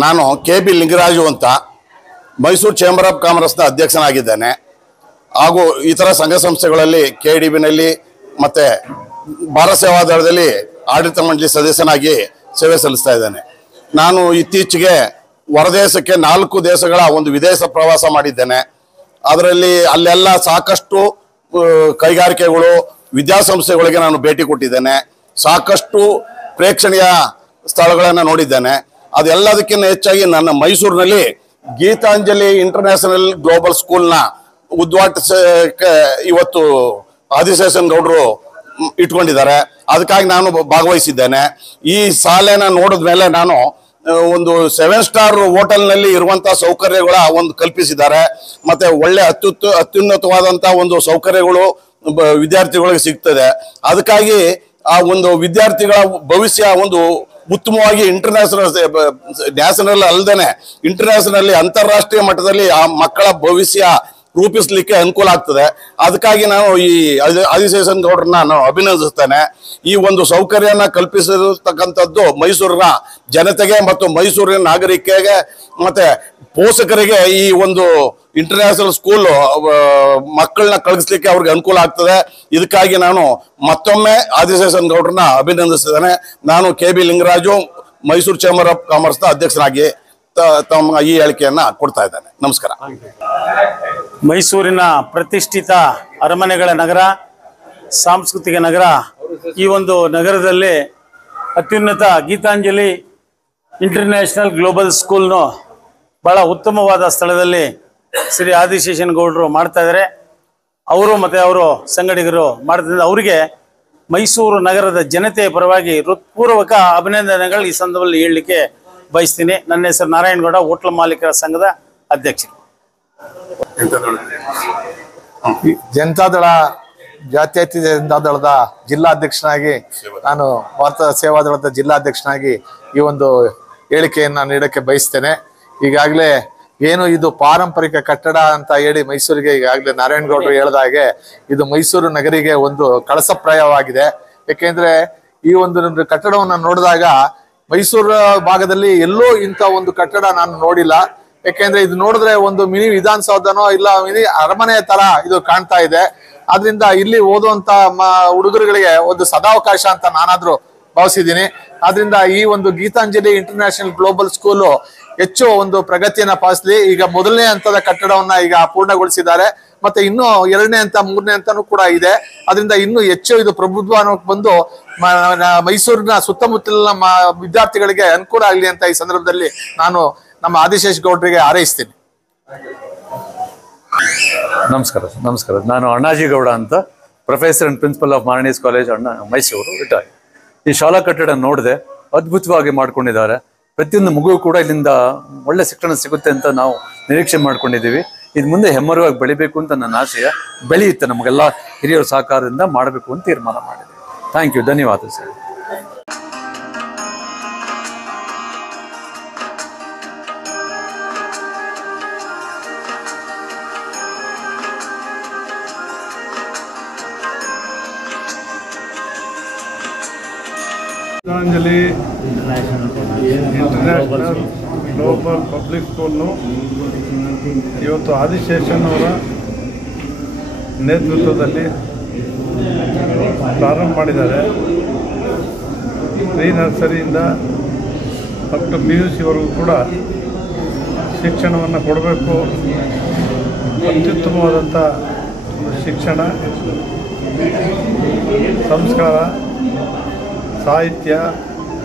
ನಾನು ಕೆ.ಬಿ. ಲಿಂಗರಾಜು ಅಂತ Mysuru chamber of ಕಾಮರ್ಸ್ನ ಅಧ್ಯಕ್ಷನಾಗಿದ್ದೇನೆ. ಹಾಗೂ ಇತರ ಸಂಘ ಸಂಸ್ಥೆಗಳಲ್ಲಿ KDBನಲ್ಲಿ ಮತ್ತು ಭಾರತ ಸೇವಾದಳದಲ್ಲಿ ಆಡಳಿತ ಮಂಡಳಿ ಸದಸ್ಯನಾಗಿ ಸೇವೆ ಸಲ್ಲಿಸ್ತಾ ಇದ್ದೇನೆ. ನಾನು ಇತ್ತೀಚೆಗೆ ಹೊರದೇಶಕ್ಕೆ 4 ದೇಶಗಳ ಒಂದು ವಿದೇಶ ಪ್ರವಾಸ ಮಾಡಿದ್ದೇನೆ. ಅದರಲ್ಲಿ ಅಲ್ಲೆಲ್ಲ ಸಾಕಷ್ಟು ಕೈಗಾರಿಕೆಗಳು ವಿದ್ಯಾಸಂಸ್ಥೆಗಳಿಗೆ ನಾನು ಭೇಟಿ ಕೊಟ್ಟಿದ್ದೇನೆ. ಸಾಕಷ್ಟು ಪ್ರೇಕ್ಷಣೀಯ ಸ್ಥಳಗಳನ್ನು ನೋಡಿದ್ದೇನೆ. ಅದೆಲ್ಲದಕ್ಕಿಂತ ಹೆಚ್ಚಾಗಿ ನನ್ನ ಮೈಸೂರಿನಲ್ಲಿ ಗೀತಾಂಜಲಿ ಇಂಟರ್ನ್ಯಾಷನಲ್ ಗ್ಲೋಬಲ್ ಸ್ಕೂಲ್ನ ಉದ್ಘಾಟಿಸಕ್ಕೆ ಇವತ್ತು ಆದಿಶೇಷನ್ ಗೌಡರು ಇಟ್ಕೊಂಡಿದ್ದಾರೆ. ಅದಕ್ಕಾಗಿ ನಾನು ಭಾಗವಹಿಸಿದ್ದೇನೆ. ಈ ಶಾಲೆನ ನೋಡಿದ ಮೇಲೆ ನಾನು ಒಂದು 7 ಸ್ಟಾರ್ ಹೋಟೆಲ್ನಲ್ಲಿ ಇರುವಂಥ ಸೌಕರ್ಯಗಳ ಒಂದು ಕಲ್ಪಿಸಿದ್ದಾರೆ. ಮತ್ತು ಒಳ್ಳೆ ಅತ್ಯುನ್ನತವಾದಂಥ ಒಂದು ಸೌಕರ್ಯಗಳು ವಿದ್ಯಾರ್ಥಿಗಳಿಗೆ ಸಿಗ್ತದೆ. ಅದಕ್ಕಾಗಿ ಆ ಒಂದು ವಿದ್ಯಾರ್ಥಿಗಳ ಭವಿಷ್ಯ ಒಂದು ಉತ್ತಮವಾಗಿ ನ್ಯಾಷನಲ್ ಅಲ್ಲದೇನೆ ಇಂಟರ್ನ್ಯಾಷನಲ್ ಅಂತಾರಾಷ್ಟ್ರೀಯ ಮಟ್ಟದಲ್ಲಿ ಆ ಮಕ್ಕಳ ಭವಿಷ್ಯ ರೂಪಿಸಲಿಕ್ಕೆ ಅನುಕೂಲ ಆಗ್ತದೆ. ಅದಕ್ಕಾಗಿ ನಾವು ಈ ಆದಿಶೇಷನ್ ಗೌಡ್ರನ್ನ ನಾನು ಅಭಿನಂದಿಸ್ತೇನೆ. ಈ ಒಂದು ಸೌಕರ್ಯನ ಕಲ್ಪಿಸಿರ್ತಕ್ಕಂಥದ್ದು ಮೈಸೂರಿನ ಜನತೆಗೆ ಮತ್ತು ಮೈಸೂರಿನ ನಾಗರಿಕರಿಗೆ ಮತ್ತು ಪೋಷಕರಿಗೆ ಈ ಒಂದು ಇಂಟರ್ನ್ಯಾಷನಲ್ ಸ್ಕೂಲ್ ಮಕ್ಕಳನ್ನ ಕಳಿಸ್ಲಿಕ್ಕೆ ಅವ್ರಿಗೆ ಅನುಕೂಲ ಆಗ್ತದೆ. ಇದಕ್ಕಾಗಿ ನಾನು ಮತ್ತೊಮ್ಮೆ ಆದಿಶೇಷನ್ ಗೌಡ್ರನ್ನ ಅಭಿನಂದಿಸಿದ್ದೇನೆ. ನಾನು ಕೆ.ಬಿ. ಲಿಂಗರಾಜು ಮೈಸೂರು ಚೇಂಬರ್ ಆಫ್ ಕಾಮರ್ಸ್ನ ಅಧ್ಯಕ್ಷನಾಗಿ ತಮ್ಮ ಈ ಹೇಳಿಕೆಯನ್ನ ಕೊಡ್ತಾ ಇದ್ದೇನೆ. ನಮಸ್ಕಾರ. ಮೈಸೂರಿನ ಪ್ರತಿಷ್ಠಿತ ಅರಮನೆಗಳ ನಗರ, ಸಾಂಸ್ಕೃತಿಕ ನಗರ, ಈ ಒಂದು ನಗರದಲ್ಲಿ ಅತ್ಯುನ್ನತ ಗೀತಾಂಜಲಿ ಇಂಟರ್ನ್ಯಾಷನಲ್ ಗ್ಲೋಬಲ್ ಸ್ಕೂಲ್ನು ಬಹಳ ಉತ್ತಮವಾದ ಸ್ಥಳದಲ್ಲಿ ಶ್ರೀ ಆದಿಶೇಷನ್ ಗೌಡರು ಮಾಡ್ತಾ ಇದ್ದಾರೆ. ಅವರು ಮತ್ತು ಅವರು ಸಂಗಡಿಗರು ಮಾಡ್ತಿದ್ದಾರೆ. ಅವರಿಗೆ ಮೈಸೂರು ನಗರದ ಜನತೆಯ ಪರವಾಗಿ ಹೃತ್ಪೂರ್ವಕ ಅಭಿನಂದನೆಗಳು ಈ ಸಂದರ್ಭದಲ್ಲಿ ಹೇಳಲಿಕ್ಕೆ ಬಯಸ್ತೀನಿ. ನನ್ನ ಹೆಸರು ನಾರಾಯಣಗೌಡ, ಹೋಟ್ಲ್ ಮಾಲೀಕರ ಸಂಘದ ಅಧ್ಯಕ್ಷರು. ಜನತಾದಳ ಜಾತ್ಯತೀತ ಜನತಾದಳದ ಜಿಲ್ಲಾಧ್ಯಕ್ಷನಾಗಿ ನಾನು ಭಾರತ ಸೇವಾದಳದ ಜಿಲ್ಲಾಧ್ಯಕ್ಷನಾಗಿ ಈ ಒಂದು ಹೇಳಿಕೆಯನ್ನು ನೀಡಕ್ಕೆ ಬಯಸ್ತೇನೆ. ಈಗಾಗಲೇ ಏನು ಇದು ಪಾರಂಪರಿಕ ಕಟ್ಟಡ ಅಂತ ಹೇಳಿ ಮೈಸೂರಿಗೆ ಈಗಾಗಲೇ ನಾರಾಯಣಗೌಡರು ಹೇಳಿದ ಹಾಗೆ ಇದು ಮೈಸೂರು ನಗರಿಗೆ ಒಂದು ಕಳಸಪ್ರಾಯವಾಗಿದೆ. ಯಾಕೆಂದ್ರೆ ಈ ಒಂದು ಕಟ್ಟಡವನ್ನು ನೋಡಿದಾಗ ಮೈಸೂರು ಭಾಗದಲ್ಲಿ ಎಲ್ಲೋ ಇಂಥ ಒಂದು ಕಟ್ಟಡ ನಾನು ನೋಡಿಲ್ಲ. ಯಾಕೆಂದ್ರೆ ಇದು ನೋಡಿದ್ರೆ ಒಂದು ಮಿನಿ ವಿಧಾನಸೌಧನೋ ಇಲ್ಲ ಮಿನಿ ಅರಮನೆಯ ತರ ಇದು ಕಾಣ್ತಾ ಇದೆ. ಆದ್ರಿಂದ ಇಲ್ಲಿ ಓದುವಂತ ಹುಡುಗರುಗಳಿಗೆ ಒಂದು ಸದಾವಕಾಶ ಅಂತ ನಾನಾದ್ರೂ ಭಾವಿಸಿದ್ದೀನಿ. ಆದ್ರಿಂದ ಈ ಒಂದು ಗೀತಾಂಜಲಿ ಇಂಟರ್ನ್ಯಾಷನಲ್ ಗ್ಲೋಬಲ್ ಸ್ಕೂಲು ಹೆಚ್ಚು ಒಂದು ಪ್ರಗತಿಯನ್ನ ಪಾಲಿಸಲಿ. ಈಗ 1ನೇ ಹಂತದ ಕಟ್ಟಡವನ್ನ ಈಗ ಪೂರ್ಣಗೊಳಿಸಿದ್ದಾರೆ. ಮತ್ತೆ ಇನ್ನೂ 2ನೇ ಹಂತ 3ನೇ ಹಂತನೂ ಕೂಡ ಇದೆ. ಅದರಿಂದ ಇನ್ನೂ ಹೆಚ್ಚು ಇದು ಪ್ರಬುದ್ಧವಾಗಿ ಬಂದು ಮೈಸೂರಿನ ಸುತ್ತಮುತ್ತಲಿನ ವಿದ್ಯಾರ್ಥಿಗಳಿಗೆ ಅನುಕೂಲ ಆಗಲಿ ಅಂತ ಈ ಸಂದರ್ಭದಲ್ಲಿ ನಾನು ನಮ್ಮ ಆದಿಶೇಷ್ ಗೌಡ್ರಿಗೆ ಹಾರೈಸ್ತೀನಿ. ನಮಸ್ಕಾರ. ನಾನು ಅಣ್ಣಾಜಿ ಗೌಡ ಅಂತ, ಪ್ರೊಫೆಸರ್ ಅಂಡ್ ಪ್ರಿನ್ಸಿಪಲ್ ಆಫ್ ಮಾರ್ನೀಸ್ ಕಾಲೇಜ್ ಮೈಸೂರು ರಿಟೈರ್. ಈ ಶಾಲಾ ಕಟ್ಟಡ ನೋಡಿದೆ, ಅದ್ಭುತವಾಗಿ ಮಾಡ್ಕೊಂಡಿದ್ದಾರೆ. ಪ್ರತಿಯೊಂದು ಮಗು ಕೂಡ ಇಲ್ಲಿಂದ ಒಳ್ಳೆ ಶಿಕ್ಷಣ ಸಿಗುತ್ತೆ ಅಂತ ನಾವು ನಿರೀಕ್ಷೆ ಮಾಡ್ಕೊಂಡಿದ್ದೀವಿ. ಇದು ಮುಂದೆ ಹೆಮ್ಮರವಾಗಿ ಬೆಳಿಬೇಕು ಅಂತ ನನ್ನ ಆಶಯ. ಬೆಳೆಯುತ್ತೆ, ನಮಗೆಲ್ಲ ಹಿರಿಯರ ಸಹಕಾರದಿಂದ ಮಾಡಬೇಕು ಅಂತ ತೀರ್ಮಾನ ಮಾಡಿದೆ. ಥ್ಯಾಂಕ್ ಯು, ಧನ್ಯವಾದ sir. Geetanjali international global public ಸ್ಕೂಲ್ನು ಇವತ್ತು ಆದಿಶೇಷನ್ ಅವರ ನೇತೃತ್ವದಲ್ಲಿ ಪ್ರಾರಂಭ ಮಾಡಿದ್ದಾರೆ. ಪ್ರೀ ನರ್ಸರಿಯಿಂದ ಅಪ್ ಟು PUCವರೆಗೂ ಕೂಡ ಶಿಕ್ಷಣವನ್ನು ಕೊಡಬೇಕು. ಅತ್ಯುತ್ತಮವಾದಂಥ ಶಿಕ್ಷಣ, ಸಂಸ್ಕಾರ, ಸಾಹಿತ್ಯ,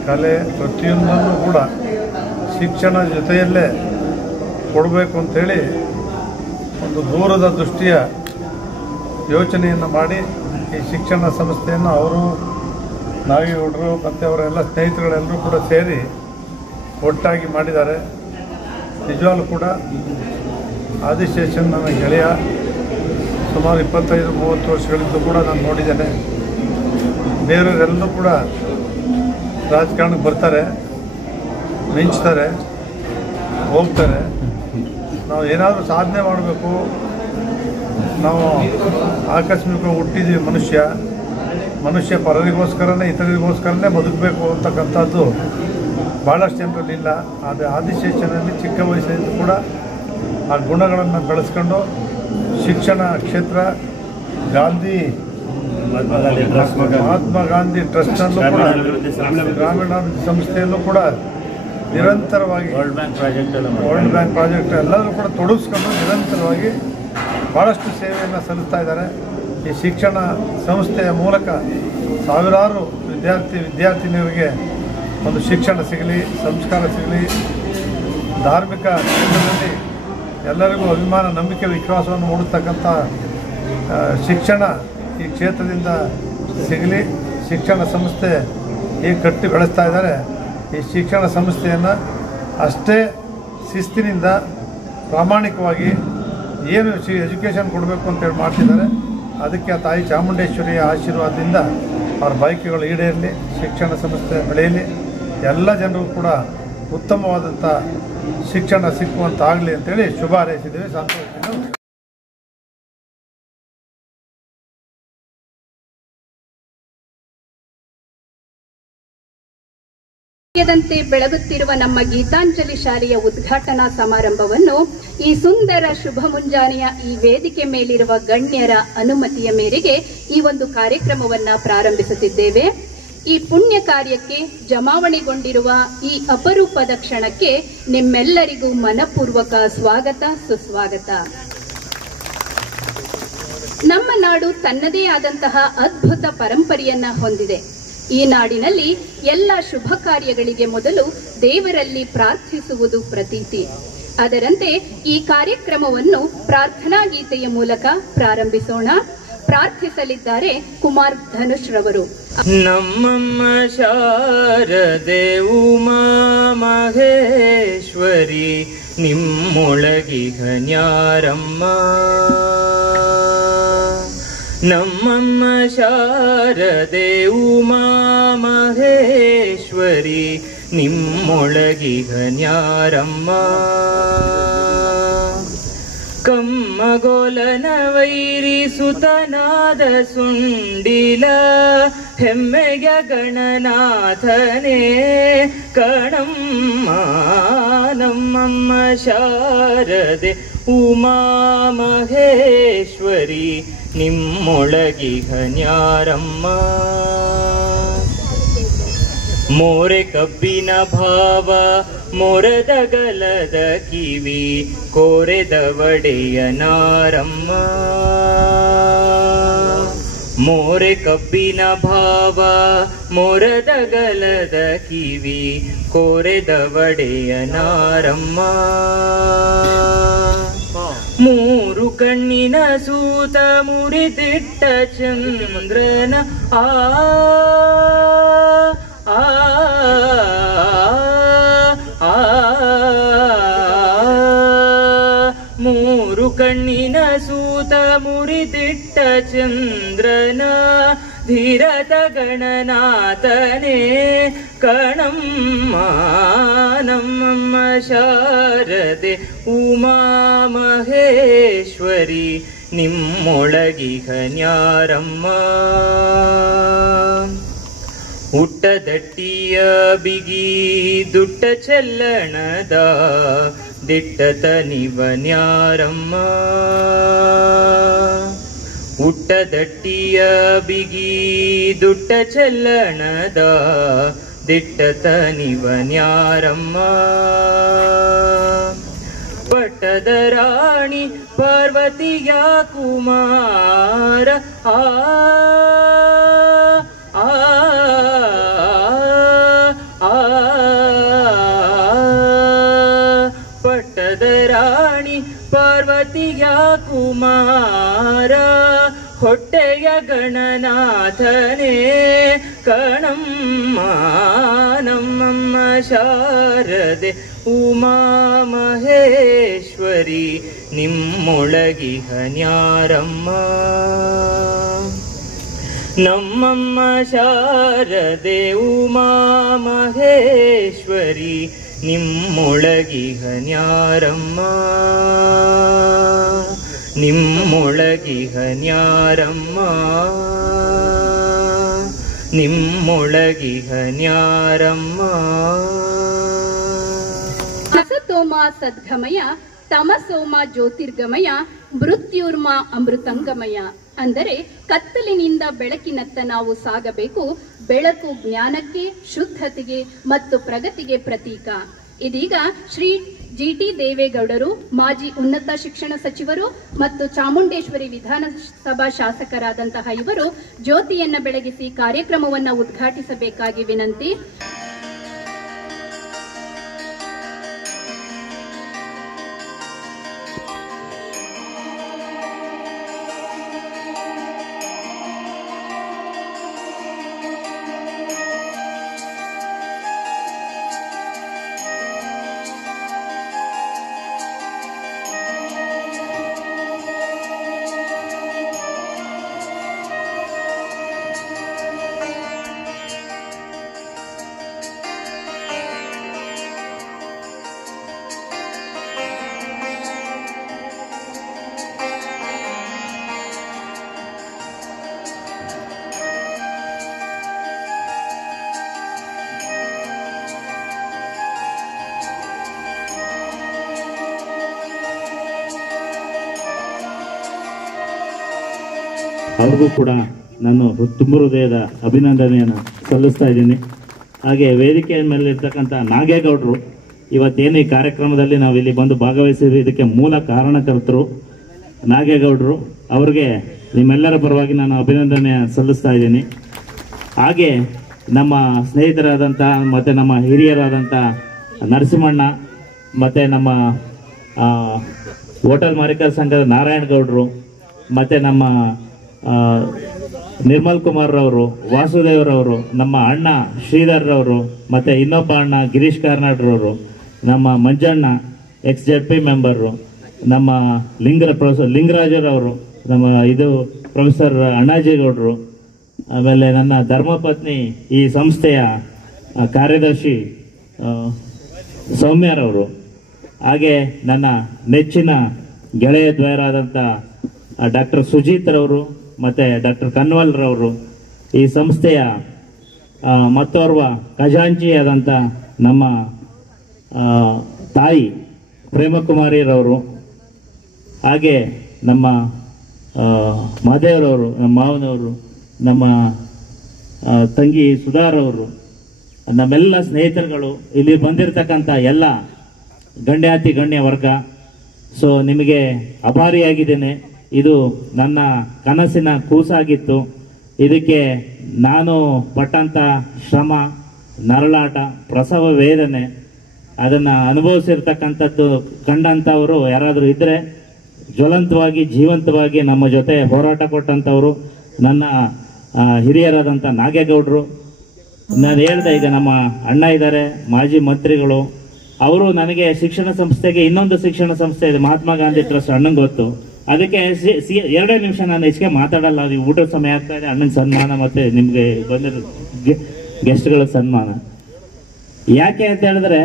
ಕಲೆ ಪ್ರತಿಯೊಂದನ್ನು ಕೂಡ ಶಿಕ್ಷಣ ಜೊತೆಯಲ್ಲೇ ಕೊಡಬೇಕು ಅಂಥೇಳಿ ಒಂದು ದೂರದ ದೃಷ್ಟಿಯ ಯೋಚನೆಯನ್ನು ಮಾಡಿ ಈ ಶಿಕ್ಷಣ ಸಂಸ್ಥೆಯನ್ನು ಅವರು, ನಾಗೇಗೌಡರು ಮತ್ತು ಅವರೆಲ್ಲ ಸ್ನೇಹಿತರುಗಳೆಲ್ಲರೂ ಕೂಡ ಸೇರಿ ಒಟ್ಟಾಗಿ ಮಾಡಿದ್ದಾರೆ. ನಿಜವಾಗ್ಲೂ ಕೂಡ ಆದಿಶೇಷನ್ ನನ್ನ ಗೆಳೆಯ, ಸುಮಾರು 25-30 ವರ್ಷಗಳಿಂದ ಕೂಡ ನಾನು ನೋಡಿದ್ದೇನೆ. ಬೇರೆಯವರೆಲ್ಲರೂ ಕೂಡ ರಾಜಕಾರಣಕ್ಕೆ ಬರ್ತಾರೆ, ಮಿಂಚ್ತಾರೆ, ಹೋಗ್ತಾರೆ. ನಾವು ಏನಾದರೂ ಸಾಧನೆ ಮಾಡಬೇಕು, ನಾವು ಆಕಸ್ಮಿಕವಾಗಿ ಹುಟ್ಟಿದ್ದೀವಿ. ಮನುಷ್ಯ ಪರರಿಗೋಸ್ಕರನೇ ಇತರರಿಗೋಸ್ಕರನೇ ಬದುಕಬೇಕು ಅಂತಕ್ಕಂಥದ್ದು ಭಾಳಷ್ಟು ಜನರಲ್ಲಿ ಇಲ್ಲ. ಆದರೆ ಆದಿಶೇಷನಲ್ಲಿ ಚಿಕ್ಕ ವಯಸ್ಸಿನಿಂದ ಕೂಡ ಆ ಗುಣಗಳನ್ನು ಬೆಳೆಸ್ಕೊಂಡು ಶಿಕ್ಷಣ ಕ್ಷೇತ್ರ ಮಹಾತ್ಮ ಗಾಂಧಿ ಟ್ರಸ್ಟ್ನಲ್ಲೂ ಕೂಡ ಗ್ರಾಮೀಣಾಭಿವೃದ್ಧಿ ಸಂಸ್ಥೆಯಲ್ಲೂ ಕೂಡ ನಿರಂತರವಾಗಿ ವರ್ಲ್ಡ್ ಬ್ಯಾಂಕ್ ಪ್ರಾಜೆಕ್ಟ್ ಎಲ್ಲರೂ ಕೂಡ ತೊಡಗಿಸ್ಕೊಂಡು ನಿರಂತರವಾಗಿ ಭಾಳಷ್ಟು ಸೇವೆಯನ್ನು ಸಲ್ಲಿಸ್ತಾ ಇದ್ದಾರೆ. ಈ ಶಿಕ್ಷಣ ಸಂಸ್ಥೆಯ ಮೂಲಕ ಸಾವಿರಾರು ವಿದ್ಯಾರ್ಥಿನಿಯರಿಗೆ ಒಂದು ಶಿಕ್ಷಣ ಸಿಗಲಿ, ಸಂಸ್ಕಾರ ಸಿಗಲಿ, ಧಾರ್ಮಿಕ ಕ್ಷೇತ್ರದಲ್ಲಿ ಎಲ್ಲರಿಗೂ ಅಭಿಮಾನ, ನಂಬಿಕೆ, ವಿಶ್ವಾಸವನ್ನು ಮೂಡಿಸ್ತಕ್ಕಂಥ ಶಿಕ್ಷಣ ಈ ಕ್ಷೇತ್ರದಿಂದ ಸಿಗಲಿ. ಶಿಕ್ಷಣ ಸಂಸ್ಥೆ ಹೇಗೆ ಕಟ್ಟಿ ಬೆಳೆಸ್ತಾ ಇದ್ದಾರೆ, ಈ ಶಿಕ್ಷಣ ಸಂಸ್ಥೆಯನ್ನು ಅಷ್ಟೇ ಶಿಸ್ತಿನಿಂದ ಪ್ರಾಮಾಣಿಕವಾಗಿ ಏನು ಎಜುಕೇಷನ್ ಕೊಡಬೇಕು ಅಂತೇಳಿ ಮಾಡ್ತಿದ್ದಾರೆ. ಅದಕ್ಕೆ ಆ ತಾಯಿ ಚಾಮುಂಡೇಶ್ವರಿಯ ಆಶೀರ್ವಾದದಿಂದ ಅವ್ರ ಬಯಕೆಗಳು ಈಡೇರಲಿ, ಶಿಕ್ಷಣ ಸಂಸ್ಥೆ ಬೆಳೆಯಲಿ, ಎಲ್ಲ ಜನರಿಗೂ ಕೂಡ ಉತ್ತಮವಾದಂಥ ಶಿಕ್ಷಣ ಸಿಕ್ಕುವಂತಾಗಲಿ ಅಂತೇಳಿ ಶುಭ ಹಾರೈಸಿದ್ದೇವೆ. ಸಂತೋಷದಿಂದ ದಂತೆ ಬೆಳಗುತ್ತಿರುವ ನಮ್ಮ ಗೀತಾಂಜಲಿ ಶಾಲೆಯ ಉದ್ಘಾಟನಾ ಸಮಾರಂಭವನ್ನು ಈ ಸುಂದರ ಶುಭ ಮುಂಜಾನೆಯ ಈ ವೇದಿಕೆ ಮೇಲಿರುವ ಗಣ್ಯರ ಅನುಮತಿಯ ಮೇರೆಗೆ ಈ ಒಂದು ಕಾರ್ಯಕ್ರಮವನ್ನ ಪ್ರಾರಂಭಿಸುತ್ತಿದ್ದೇವೆ. ಈ ಪುಣ್ಯ ಕಾರ್ಯಕ್ಕೆ ಜಮಾವಣೆಗೊಂಡಿರುವ ಈ ಅಪರೂಪದ ಕ್ಷಣಕ್ಕೆ ನಿಮ್ಮೆಲ್ಲರಿಗೂ ಮನಪೂರ್ವಕ ಸ್ವಾಗತ, ಸುಸ್ವಾಗತ. ನಮ್ಮ ನಾಡು ತನ್ನದೇ ಆದಂತಹ ಅದ್ಭುತ ಪರಂಪರೆಯನ್ನ ಹೊಂದಿದೆ. ಈ ನಾಡಿನಲ್ಲಿ ಎಲ್ಲ ಶುಭ ಕಾರ್ಯಗಳಿಗೆ ಮೊದಲು ದೇವರಲ್ಲಿ ಪ್ರಾರ್ಥಿಸುವುದು ಪ್ರತೀತಿ. ಅದರಂತೆ ಈ ಕಾರ್ಯಕ್ರಮವನ್ನು ಪ್ರಾರ್ಥನಾ ಗೀತೆಯ ಮೂಲಕ ಪ್ರಾರಂಭಿಸೋಣ. ಪ್ರಾರ್ಥಿಸಲಿದ್ದಾರೆ ಕುಮಾರ್ ಧನುಷ್ ರವರು. ನಮ್ಮಮ್ಮ ಶಾರದೆ ಉಮಾ ಮಹೇಶ್ವರಿ ನಿಮ್ಮೊಳಗಿಗ ನ್ಯಾರಮ್ಮ. ನಮ್ಮಮ್ಮ ಶಾರದೆ ಉಮಾ ಮಹೇಶ್ವರಿ ನಿಮ್ಮೊಳಗಿಗ ನ್ಯಾರಮ್ಮ. ಕಮ್ಮಗೋಲನ ವೈರಿ ಸುತನಾದ ಸುಂಡಿಲ ಹೆಮ್ಮೆಯ ಗಣನಾಥನೇ ಕಣಮ್ಮ. ನಮ್ಮಮ್ಮ ಶಾರದೆ ಉಮಾ ಮಹೇಶ್ವರಿ ನಿಮ್ಮೊಳಗಿಗ ನ್ಯಾರಮ್ಮ. ಮೋರೆ ಕಬ್ಬಿನ ಭಾವ ಮೊರದ ಗಲದ ಕಿವಿ ಕೋರೆದ ಒಡೆಯ ನಾರಮ್ಮ. ಮೋರೆ ಕಬ್ಬಿನ ಭಾವ ಮೊರದ ಗಲದ ಕಿವಿ ಕೋರೆದ ಒಡೆಯ ನಾರಮ್ಮ. ಮೂರು ಕಣ್ಣಿನ ಸೂತ ಮುರಿದಿಟ್ಟ ಚಂದ್ರನ ಆ ಆ ಮೂರು ಕಣ್ಣಿನ ಸೂತ ಮುರಿದಿಟ್ಟ ಚಂದ್ರನ ಧೀರತ ಗಣನಾಥನೇ ಕಣಮ್ಮ. ನಮ್ಮಮ್ಮ ಶಾರದೆ ಉಮಾ ಮಹೇಶ್ವರಿ ನಿಮ್ಮೊಳಗಿಗ ನ್ಯಾರಮ್ಮ. ಉಟ್ಟದಟ್ಟಿಯ ಬಿಗಿ ದುಟ್ಟ ಚೆಲ್ಲಣದ ದಿಟ್ಟತ ನಿವ ನ್ಯಾರಮ್ಮ. ಉಟ್ಟದಟ್ಟಿಯ ಬಿಗಿ ದುಟ್ಟ ಚೆಲ್ಲಣದ ದಿಟ್ಟತ ನಿವ ನ್ಯಾರಮ್ಮ. ಪಟ್ಟದ ರಾಣಿ ಪಾರ್ವತಿಯ ಕುಮಾರ ಆ ಆ ಪಟ್ಟದ ರಾಣಿ ಪಾರ್ವತಿಯ ಕುಮಾರ ಹೊಟ್ಟೆಯ ಗಣನಾಥನೇ ಕಣಮ್ಮ. ನಮ್ಮಮ್ಮ ಶಾರದೆ ಉಮಾ ಮಹೇಶ್ವರಿ ನಿಮ್ಮೊಳಗಿಗ ನ್ಯಾರಮ್ಮ. ನಮ್ಮಮ್ಮ ಶಾರದೆ ಉಮಾ ಮಹೇಶ್ವರಿ ನಿಮ್ಮೊಳಗಿಗ ನ್ಯಾರಮ್ಮ. ನಿಮ್ಮೊಳಗಿಗ ನ್ಯಾರಮ್ಮ. ನಿಮ್ಮೊಳಗಿಹನ್ಯಾರಮ್ಮ. ಅಸತೋಮ ಸದ್ಗಮಯ ತಮಸೋಮ ಜ್ಯೋತಿರ್ಗಮಯ ಮೃತ್ಯುರ್ಮ ಅಮೃತಂಗಮಯ. ಅಂದರೆ ಕತ್ತಲಿನಿಂದ ಬೆಳಕಿನತ್ತ ನಾವು ಸಾಗಬೇಕು. ಬೆಳಕು ಜ್ಞಾನಕ್ಕೆ, ಶುದ್ಧತೆಗೆ ಮತ್ತು ಪ್ರಗತಿಗೆ ಪ್ರತೀಕ. ಇದೀಗ ಶ್ರೀ ಜಿಟಿ ದೇವೇಗೌಡರು, ಮಾಜಿ ಉನ್ನತ ಶಿಕ್ಷಣ ಸಚಿವರು ಮತ್ತು ಚಾಮುಂಡೇಶ್ವರಿ ವಿಧಾನಸಭಾ ಶಾಸಕರಾದಂತಹ ಇವರು ಜ್ಯೋತಿಯನ್ನ ಬೆಳಗಿಸಿ ಕಾರ್ಯಕ್ರಮವನ್ನು ಉದ್ಘಾಟಿಸಬೇಕಾಗಿ ವಿನಂತಿ. ಅವ್ರಿಗೂ ಕೂಡ ನಾನು ತುಂಬ ಹೃದಯದ ಅಭಿನಂದನೆಯನ್ನು ಸಲ್ಲಿಸ್ತಾ ಇದ್ದೀನಿ. ಹಾಗೆ ವೇದಿಕೆಯ ಮೇಲೆ ಇರ್ತಕ್ಕಂಥ ನಾಗೇಗೌಡರು, ಇವತ್ತೇನು ಈ ಕಾರ್ಯಕ್ರಮದಲ್ಲಿ ನಾವು ಇಲ್ಲಿ ಬಂದು ಭಾಗವಹಿಸಿದ್ವಿ, ಇದಕ್ಕೆ ಮೂಲ ಕಾರಣಕರ್ತರು ನಾಗೇಗೌಡರು. ಅವ್ರಿಗೆ ನಿಮ್ಮೆಲ್ಲರ ಪರವಾಗಿ ನಾನು ಅಭಿನಂದನೆ ಸಲ್ಲಿಸ್ತಾ ಇದ್ದೀನಿ. ಹಾಗೆ ನಮ್ಮ ಸ್ನೇಹಿತರಾದಂಥ ಮತ್ತು ನಮ್ಮ ಹಿರಿಯರಾದಂಥ ನರಸಿಂಹಣ್ಣ ಮತ್ತು ನಮ್ಮ ಹೋಟೆಲ್ ಮಾಲೀಕರ ಸಂಘದ ನಾರಾಯಣಗೌಡರು ಮತ್ತು ನಮ್ಮ ನಿರ್ಮಲ್ ಕುಮಾರ್ ರವರು, ವಾಸುದೇವ್ರವರು, ನಮ್ಮ ಅಣ್ಣ ಶ್ರೀಧರ್ರವರು, ಮತ್ತು ಇನ್ನೊಬ್ಬ ಅಣ್ಣ ಗಿರೀಶ್ ಕಾರ್ನಾಡ್ರವರು, ನಮ್ಮ ಮಂಜಣ್ಣ XJP ಮೆಂಬರು, ನಮ್ಮ ಪ್ರೊಫೆಸರ್ ಲಿಂಗರಾಜರವರು, ನಮ್ಮ ಪ್ರೊಫೆಸರ್ ಅಣ್ಣಾಜಿಗೌಡರು, ಆಮೇಲೆ ನನ್ನ ಧರ್ಮಪತ್ನಿ ಈ ಸಂಸ್ಥೆಯ ಕಾರ್ಯದರ್ಶಿ ಸೌಮ್ಯರವರು, ಹಾಗೆ ನನ್ನ ನೆಚ್ಚಿನ ಗೆಳೆಯ ದ್ವಯರಾದಂಥ ಡಾಕ್ಟರ್ ಸುಜೀತ್ ರವರು ಮತ್ತು ಡಾಕ್ಟರ್ ಕನ್ವಲ್ ರವರು, ಈ ಸಂಸ್ಥೆಯ ಮತ್ತೋರ್ವ ಖಜಾಂಚಿಯಾದಂಥ ನಮ್ಮ ತಾಯಿ ಪ್ರೇಮಕುಮಾರಿರವರು, ಹಾಗೆ ನಮ್ಮ ಮಹದೇವ್ರವರು, ನಮ್ಮ ಮಾವನವರು, ನಮ್ಮ ತಂಗಿ ಸುಧಾರವರು, ನಮ್ಮೆಲ್ಲ ಸ್ನೇಹಿತರುಗಳು, ಇಲ್ಲಿ ಬಂದಿರತಕ್ಕಂಥ ಎಲ್ಲ ಗಣ್ಯಾತಿ ಗಣ್ಯ ವರ್ಗ. ಸೊ ನಿಮಗೆ ಅಭಾರಿಯಾಗಿದ್ದೇನೆ. ಇದು ನನ್ನ ಕನಸಿನ ಕೂಸಾಗಿತ್ತು. ಇದಕ್ಕೆ ನಾನು ಪಟ್ಟಂಥ ಶ್ರಮ, ನರಳಾಟ, ಪ್ರಸವ ವೇದನೆ ಅದನ್ನು ಅನುಭವಿಸಿರ್ತಕ್ಕಂಥದ್ದು ಕಂಡಂಥವರು ಯಾರಾದರೂ ಇದ್ದರೆ ಜ್ವಲಂತವಾಗಿ ಜೀವಂತವಾಗಿ ನಮ್ಮ ಜೊತೆ ಹೋರಾಟ ಕೊಟ್ಟಂಥವರು ನನ್ನ ಹಿರಿಯರಾದಂಥ ನಾಗೇಗೌಡರು. ನಾನು ಹೇಳ್ದೆ, ಈಗ ನಮ್ಮ ಅಣ್ಣ ಇದ್ದಾರೆ, ಮಾಜಿ ಮಂತ್ರಿಗಳು, ಅವರು ನನಗೆ ಶಿಕ್ಷಣ ಸಂಸ್ಥೆಗೆ ಇನ್ನೊಂದು ಶಿಕ್ಷಣ ಸಂಸ್ಥೆ ಇದೆ, ಮಹಾತ್ಮ ಗಾಂಧಿ ಟ್ರಸ್ಟ್, ಅಣ್ಣಂಗೆ ಗೊತ್ತು. ಅದಕ್ಕೆ 2 ನಿಮಿಷ ನಾನು ಹೆಚ್ಚಿಗೆ ಮಾತಾಡಲ್ಲ, ನೀವು ಊಟದ ಸಮಯ ಆಗ್ತಾ ಇದೆ. ಅಣ್ಣನ ಸನ್ಮಾನ ಮತ್ತು ನಿಮಗೆ ಬಂದಿರೋ ಗೆಸ್ಟ್ಗಳ ಸನ್ಮಾನ ಯಾಕೆ ಅಂತ ಹೇಳಿದ್ರೆ,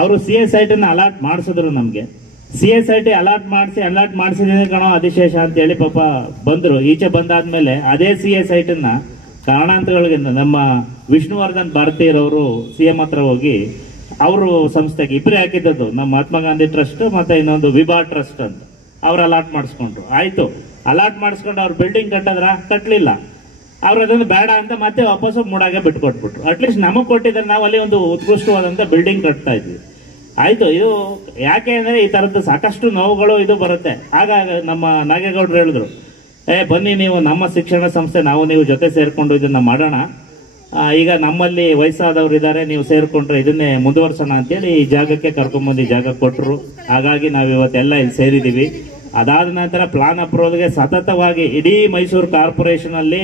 ಅವರು CSIT ಅಲಾಟ್ ಮಾಡಿಸಿದ್ರು ನಮಗೆ. CSIT ಅಲಾಟ್ ಮಾಡಿಸಿದ್ರೆ ಕಣೋ ಅಧಿಶೇಷ ಅಂತೇಳಿ ಪಾಪ ಬಂದರು. ಈಚೆ ಬಂದಾದ್ಮೇಲೆ ಅದೇ CSIT ಕಾರಣಾಂತರಗಳಿಗೆ ನಮ್ಮ ವಿಷ್ಣುವರ್ಧನ್ ಭಾರತೀಯರವರು CM ಹತ್ರ ಹೋಗಿ ಅವರು ಸಂಸ್ಥೆಗೆ ಇಬ್ಬರೇ ಹಾಕಿದ್ದದ್ದು, ನಮ್ಮ ಮಹಾತ್ಮ ಗಾಂಧಿ ಟ್ರಸ್ಟ್ ಮತ್ತು ಇನ್ನೊಂದು ವಿಭಾ ಟ್ರಸ್ಟ್ ಅಂತ, ಅವ್ರು ಅಲಾಟ್ ಮಾಡಿಸ್ಕೊಂಡ್ರು. ಆಯಿತು, ಅಲಾಟ್ ಮಾಡಿಸ್ಕೊಂಡು ಅವ್ರು ಬಿಲ್ಡಿಂಗ್ ಕಟ್ಟಲಿಲ್ಲ. ಅವ್ರು ಅದನ್ನು ಬೇಡ ಅಂತ ಮತ್ತೆ ವಾಪಸ್ಸು ಮೂಡಾಗೆ ಬಿಟ್ಕೊಟ್ಬಿಟ್ರು. ಅಟ್ಲೀಸ್ಟ್ ನಮಗೆ ಕೊಟ್ಟಿದ್ರೆ ನಾವು ಅಲ್ಲಿ ಒಂದು ಉತ್ಕೃಷ್ಟವಾದಂಥ ಬಿಲ್ಡಿಂಗ್ ಕಟ್ತಾ ಇದ್ವಿ. ಆಯಿತು, ಇದು ಯಾಕೆ ಅಂದರೆ ಈ ಥರದ್ದು ಸಾಕಷ್ಟು ನೋವುಗಳು ಇದು ಬರುತ್ತೆ. ಆಗ ನಮ್ಮ ನಾಗೇಗೌಡರು ಹೇಳಿದ್ರು, ಬನ್ನಿ ನೀವು ನಮ್ಮ ಶಿಕ್ಷಣ ಸಂಸ್ಥೆ, ನಾವು ನೀವು ಜೊತೆ ಸೇರಿಕೊಂಡು ಇದನ್ನು ಮಾಡೋಣ. ಈಗ ನಮ್ಮಲ್ಲಿ ವಯಸ್ಸಾದವ್ರು ಇದ್ದಾರೆ, ನೀವು ಸೇರಿಕೊಂಡ್ರೆ ಇದನ್ನೇ ಮುಂದುವರ್ಸೋಣ ಅಂತೇಳಿ ಈ ಜಾಗಕ್ಕೆ ಕರ್ಕೊಂಡ್ಬಂದು ಈ ಜಾಗ ಕೊಟ್ಟರು. ಹಾಗಾಗಿ ನಾವು ಇವತ್ತೆಲ್ಲ ಇಲ್ಲಿ ಸೇರಿದ್ದೀವಿ. ಅದಾದ ನಂತರ ಪ್ಲಾನ್ ಅಪ್ರೂವಲ್ಗೆ ಸತತವಾಗಿ ಇಡೀ ಮೈಸೂರು ಕಾರ್ಪೊರೇಷನಲ್ಲಿ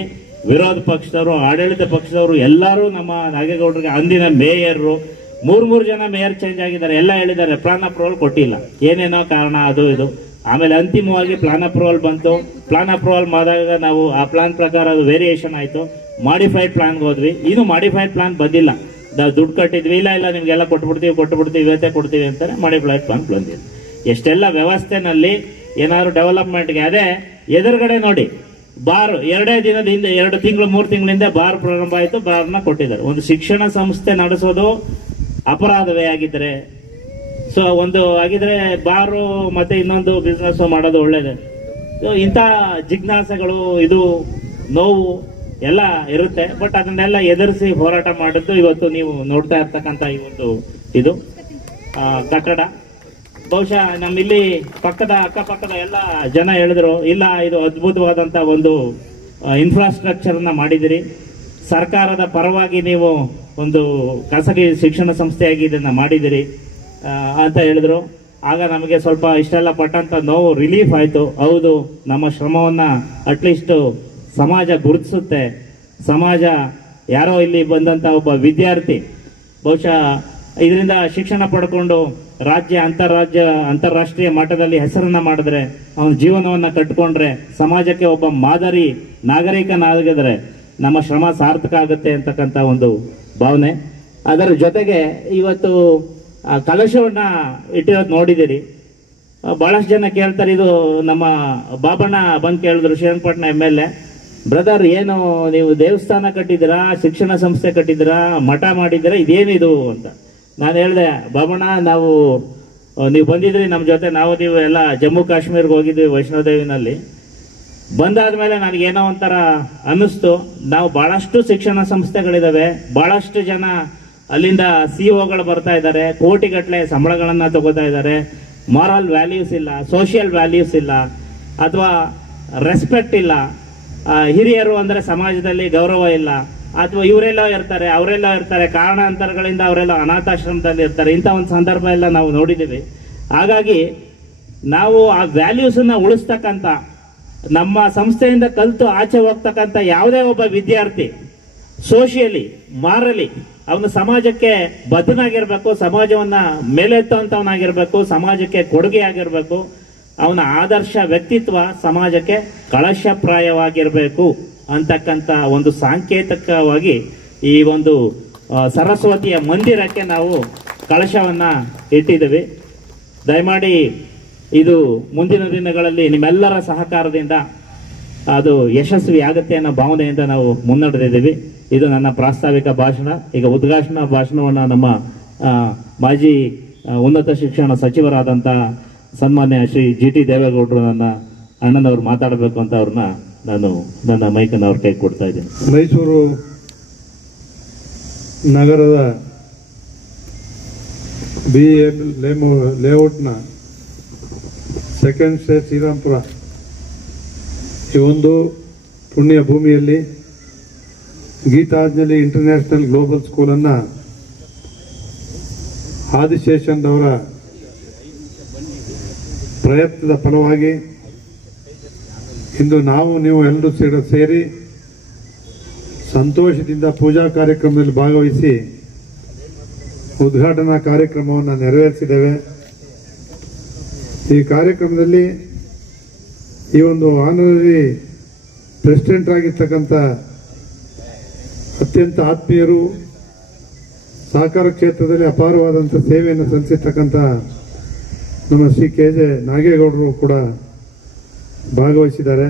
ವಿರೋಧ ಪಕ್ಷದವರು, ಆಡಳಿತ ಪಕ್ಷದವರು ಎಲ್ಲರೂ ನಮ್ಮ ನಾಗೇಗೌಡರಿಗೆ, ಅಂದಿನ ಮೇಯರು, 3 ಜನ ಮೇಯರ್ ಚೇಂಜ್ ಆಗಿದ್ದಾರೆ, ಎಲ್ಲ ಹೇಳಿದ್ದಾರೆ ಪ್ಲಾನ್ ಅಪ್ರೂವಲ್ ಕೊಟ್ಟಿಲ್ಲ, ಏನೇನೋ ಕಾರಣ ಅದು ಇದು. ಆಮೇಲೆ ಅಂತಿಮವಾಗಿ ಪ್ಲಾನ್ ಅಪ್ರೂವಲ್ ಬಂತು. ಪ್ಲಾನ್ ಅಪ್ರೂವಲ್ ಮಾಡಿದಾಗ ನಾವು ಆ ಪ್ಲಾನ್ ಪ್ರಕಾರ ಅದು ವೇರಿಯೇಷನ್ ಆಯಿತು. ಮಾಡಿಫೈಡ್ ಪ್ಲಾನ್ಗೆ ಹೋದ್ವಿ. ಇನ್ನು ಮಾಡಿಫೈಡ್ ಪ್ಲಾನ್ ಬಂದಿಲ್ಲ. ದುಡ್ಡು ಕಟ್ಟಿದ್ವಿ, ಇಲ್ಲ ನಿಮಗೆಲ್ಲ ಕೊಟ್ಬಿಡ್ತೀವಿ ಇವತ್ತೇ ಕೊಡ್ತೀವಿ ಅಂತಾರೆ. ಮಾಡಿಫೈಡ್ ಪ್ಲಾನ್ ಬಂದಿಲ್ಲ. ಎಷ್ಟೆಲ್ಲ ವ್ಯವಸ್ಥೆನಲ್ಲಿ ಏನಾದ್ರು ಡೆವಲಪ್ಮೆಂಟ್ಗೆ, ಅದೇ ಎದುರುಗಡೆ ನೋಡಿ, ಬಾರ್ 2 ತಿಂಗಳು 3 ತಿಂಗಳಿಂದ ಬಾರ್ ಪ್ರಾರಂಭ ಆಯಿತು, ಬಾರ್ನ ಕೊಟ್ಟಿದ್ದಾರೆ. ಒಂದು ಶಿಕ್ಷಣ ಸಂಸ್ಥೆ ನಡೆಸೋದು ಅಪರಾಧವೇ ಆಗಿದ್ರೆ, ಸೊ ಒಂದು ಆಗಿದ್ರೆ ಬಾರು ಮತ್ತೆ ಇನ್ನೊಂದು ಬಿಸ್ನೆಸ್ ಮಾಡೋದು ಒಳ್ಳೇದೇ. ಇಂಥ ಜಿಜ್ಞಾಸೆಗಳು, ಇದು ನೋವು ಎಲ್ಲ ಇರುತ್ತೆ. ಬಟ್ ಅದನ್ನೆಲ್ಲ ಎದುರಿಸಿ ಹೋರಾಟ ಮಾಡಿದ್ದು ಇವತ್ತು ನೀವು ನೋಡ್ತಾ ಇರ್ತಕ್ಕಂಥ ಈ ಒಂದು ಇದು ಕಟ್ಟಡ. ಬಹುಶಃ ನಮ್ಮಿಲ್ಲಿ ಅಕ್ಕಪಕ್ಕದ ಎಲ್ಲ ಜನ ಹೇಳಿದ್ರು, ಇಲ್ಲ ಇದು ಅದ್ಭುತವಾದಂಥ ಒಂದು ಇನ್ಫ್ರಾಸ್ಟ್ರಕ್ಚರ್ನ ಮಾಡಿದಿರಿ, ಸರ್ಕಾರದ ಪರವಾಗಿ ನೀವು ಒಂದು ಖಾಸಗಿ ಶಿಕ್ಷಣ ಸಂಸ್ಥೆಯಾಗಿ ಇದನ್ನ ಮಾಡಿದಿರಿ ಅಂತ ಹೇಳಿದ್ರು. ಆಗ ನಮಗೆ ಸ್ವಲ್ಪ ಇಷ್ಟೆಲ್ಲ ಪಟ್ಟಂತ ನೋವು ರಿಲೀಫ್ ಆಯಿತು. ಹೌದು, ನಮ್ಮ ಶ್ರಮವನ್ನ ಅಟ್ಲೀಸ್ಟ್ ಸಮಾಜ ಗುರುತಿಸುತ್ತೆ. ಸಮಾಜ ಯಾರೋ ಇಲ್ಲಿ ಬಂದಂತ ಒಬ್ಬ ವಿದ್ಯಾರ್ಥಿ ಬಹುಶಃ ಇದರಿಂದ ಶಿಕ್ಷಣ ಪಡ್ಕೊಂಡು ರಾಜ್ಯ ಅಂತಾರಾಷ್ಟ್ರೀಯ ಮಟ್ಟದಲ್ಲಿ ಹೆಸರನ್ನ ಮಾಡಿದ್ರೆ, ಅವನ ಜೀವನವನ್ನ ಕಟ್ಕೊಂಡ್ರೆ, ಸಮಾಜಕ್ಕೆ ಒಬ್ಬ ಮಾದರಿ ನಾಗರಿಕನಾಗಿದ್ರೆ ನಮ್ಮ ಶ್ರಮ ಸಾರ್ಥಕ ಆಗುತ್ತೆ ಅಂತಕ್ಕಂಥ ಒಂದು ಭಾವನೆ. ಅದರ ಜೊತೆಗೆ ಇವತ್ತು ಕಲಶವನ್ನ ಇಟ್ಟಿರೋದು ನೋಡಿದಿರಿ. ಬಹಳಷ್ಟು ಜನ ಕೇಳ್ತಾರೆ, ಇದು ನಮ್ಮ ಬಾಬಣ್ಣ ಬಂದು ಕೇಳಿದ್ರು, ಶ್ರೀರಂಗಪಟ್ಟಣ MLA, ಬ್ರದರ್ ಏನು ನೀವು ದೇವಸ್ಥಾನ ಕಟ್ಟಿದ್ದೀರಾ, ಶಿಕ್ಷಣ ಸಂಸ್ಥೆ ಕಟ್ಟಿದ್ದೀರಾ, ಮಠ ಮಾಡಿದ್ದೀರಾ, ಇದೇನಿದು ಅಂತ. ನಾನು ಹೇಳಿದೆ, ಬಾಬಣ್ಣ ನೀವು ಬಂದಿದ್ರಿ ನಮ್ಮ ಜೊತೆ, ನೀವು ಎಲ್ಲ ಜಮ್ಮು ಕಾಶ್ಮೀರ್ಗೆ ಹೋಗಿದ್ವಿ ವೈಷ್ಣೋದೇವಿನಲ್ಲಿ. ಬಂದಾದ್ಮೇಲೆ ನನಗೇನೋ ಒಂಥರ ಅನ್ನಿಸ್ತು, ನಾವು ಬಹಳಷ್ಟು ಶಿಕ್ಷಣ ಸಂಸ್ಥೆಗಳಿದಾವೆ, ಬಹಳಷ್ಟು ಜನ ಅಲ್ಲಿಂದ CEOಗಳು ಬರ್ತಾ ಇದ್ದಾರೆ, ಕೋಟಿಗಟ್ಟಲೆ ಸಂಬಳಗಳನ್ನ ತಗೋತಾ ಇದ್ದಾರೆ, ಮಾರಲ್ ವ್ಯಾಲ್ಯೂಸ್ ಇಲ್ಲ, ಸೋಷಿಯಲ್ ವ್ಯಾಲ್ಯೂಸ್ ಇಲ್ಲ, ಅಥವಾ ರೆಸ್ಪೆಕ್ಟ್ ಇಲ್ಲ, ಹಿರಿಯರು ಅಂದ್ರೆ ಸಮಾಜದಲ್ಲಿ ಗೌರವ ಇಲ್ಲ, ಅಥವಾ ಅವರೆಲ್ಲ ಇರ್ತಾರೆ, ಕಾರಣಾಂತರಗಳಿಂದ ಅವರೆಲ್ಲ ಅನಾಥಾಶ್ರಮದಲ್ಲಿ ಇರ್ತಾರೆ. ಇಂಥ ಒಂದು ಸಂದರ್ಭ ಎಲ್ಲ ನಾವು ನೋಡಿದ್ದೀವಿ. ಹಾಗಾಗಿ ನಾವು ಆ ವ್ಯಾಲ್ಯೂಸ್ ಅನ್ನ ಉಳಿಸ್ತಕ್ಕಂಥ, ನಮ್ಮ ಸಂಸ್ಥೆಯಿಂದ ಕಲಿತು ಆಚೆ ಹೋಗ್ತಕ್ಕಂಥ ಯಾವುದೇ ಒಬ್ಬ ವಿದ್ಯಾರ್ಥಿ ಸೋಷಿಯಲಿ, ಮಾರಲಿ ಅವನು ಸಮಾಜಕ್ಕೆ ಬದ್ಧನಾಗಿರ್ಬೇಕು, ಸಮಾಜವನ್ನ ಮೇಲೆತ್ತುವಂತವನಾಗಿರ್ಬೇಕು, ಸಮಾಜಕ್ಕೆ ಕೊಡುಗೆ ಆಗಿರ್ಬೇಕು, ಅವನ ಆದರ್ಶ ವ್ಯಕ್ತಿತ್ವ ಸಮಾಜಕ್ಕೆ ಕಳಶಪ್ರಾಯವಾಗಿರ್ಬೇಕು ಅಂತಕ್ಕಂಥ ಒಂದು ಸಾಂಕೇತಿಕವಾಗಿ ಈ ಒಂದು ಸರಸ್ವತಿಯ ಮಂದಿರಕ್ಕೆ ನಾವು ಕಳಶವನ್ನ ಇಟ್ಟಿದ್ದೀವಿ. ದಯಮಾಡಿ ಇದು ಮುಂದಿನ ದಿನಗಳಲ್ಲಿ ನಿಮ್ಮೆಲ್ಲರ ಸಹಕಾರದಿಂದ ಅದು ಯಶಸ್ವಿ ಆಗುತ್ತೆ ಅನ್ನೋ ಭಾವನೆಯಿಂದ ನಾವು ಮುನ್ನಡೆದಿದ್ದೀವಿ. ಇದು ನನ್ನ ಪ್ರಾಸ್ತಾವಿಕ ಭಾಷಣ. ಈಗ ಉದ್ಘಾಟನಾ ಭಾಷಣವನ್ನು ನಮ್ಮ ಮಾಜಿ ಉನ್ನತ ಶಿಕ್ಷಣ ಸಚಿವರಾದಂಥ ಸನ್ಮಾನ್ಯ ಶ್ರೀ GT ದೇವೇಗೌಡರು ನನ್ನ ಅಣ್ಣನವ್ರು ಮಾತಾಡಬೇಕು ಅಂತ ಅವ್ರನ್ನ ನಾನು ನನ್ನ ಮೈಕನ್ನು ಅವ್ರ ಕೈ ಕೊಡ್ತಾ ಇದ್ದೀನಿ. ಮೈಸೂರು ನಗರದ BM ಲೇಔಟ್ನ ಸೆಕೆಂಡ್ ಸ್ಟೇಜ್ ಶ್ರೀರಾಮ್ಪುರ ಈ ಒಂದು ಪುಣ್ಯ ಭೂಮಿಯಲ್ಲಿ ಗೀತಾಂಜಲಿ ಇಂಟರ್ನ್ಯಾಷನಲ್ ಗ್ಲೋಬಲ್ ಸ್ಕೂಲನ್ನು ಆದಿಶೇಷನ್ ಅವರ ಪ್ರಯತ್ನದ ಫಲವಾಗಿ ಇಂದು ನೀವು ಎಲ್ಲರೂ ಸೇರಿ ಸಂತೋಷದಿಂದ ಪೂಜಾ ಕಾರ್ಯಕ್ರಮದಲ್ಲಿ ಭಾಗವಹಿಸಿ ಉದ್ಘಾಟನಾ ಕಾರ್ಯಕ್ರಮವನ್ನು ನೆರವೇರಿಸಿದ್ದೇವೆ. ಈ ಕಾರ್ಯಕ್ರಮದಲ್ಲಿ ಈ ಒಂದು ಆನರರಿ ಪ್ರೆಸಿಡೆಂಟ್ ಆಗಿರ್ತಕ್ಕಂಥ ಅತ್ಯಂತ ಆತ್ಮೀಯರು, ಸಹಕಾರ ಕ್ಷೇತ್ರದಲ್ಲಿ ಅಪಾರವಾದಂಥ ಸೇವೆಯನ್ನು ಸಲ್ಲಿಸಿರ್ತಕ್ಕಂಥ ನಮ್ಮ ಶ್ರೀ KJ ನಾಗೇಗೌಡರು ಕೂಡ ಭಾಗವಹಿಸಿದ್ದಾರೆ.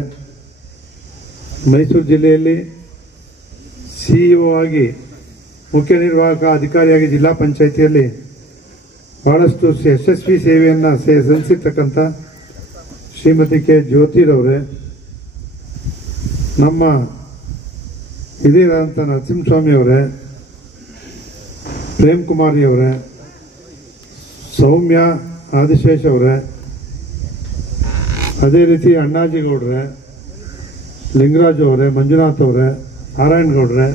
ಮೈಸೂರು ಜಿಲ್ಲೆಯಲ್ಲಿ CEO ಆಗಿ, ಮುಖ್ಯ ನಿರ್ವಾಹಕ ಅಧಿಕಾರಿಯಾಗಿ ಜಿಲ್ಲಾ ಪಂಚಾಯಿತಿಯಲ್ಲಿ ಬಹಳಷ್ಟು ಯಶಸ್ವಿ ಸೇವೆಯನ್ನು ಸಲ್ಲಿಸಿರ್ತಕ್ಕಂಥ ಶ್ರೀಮತಿ K. ಜ್ಯೋತಿರವರೇ, ನಮ್ಮ ಹಿರಿಯರಾದಂಥ ನರಸಿಂಹಸ್ವಾಮಿ ಅವರೇ, ಪ್ರೇಮ್ ಕುಮಾರಿ ಅವರೇ, ಸೌಮ್ಯ ಆದಿಶೇಷ್ ಅವರೇ, ಅದೇ ರೀತಿ ಅಣ್ಣಾಜಿಗೌಡ್ರೆ, ಲಿಂಗರಾಜ್ ಅವರೇ, ಮಂಜುನಾಥ್ ಅವರೇ, ನಾರಾಯಣಗೌಡ್ರೆ,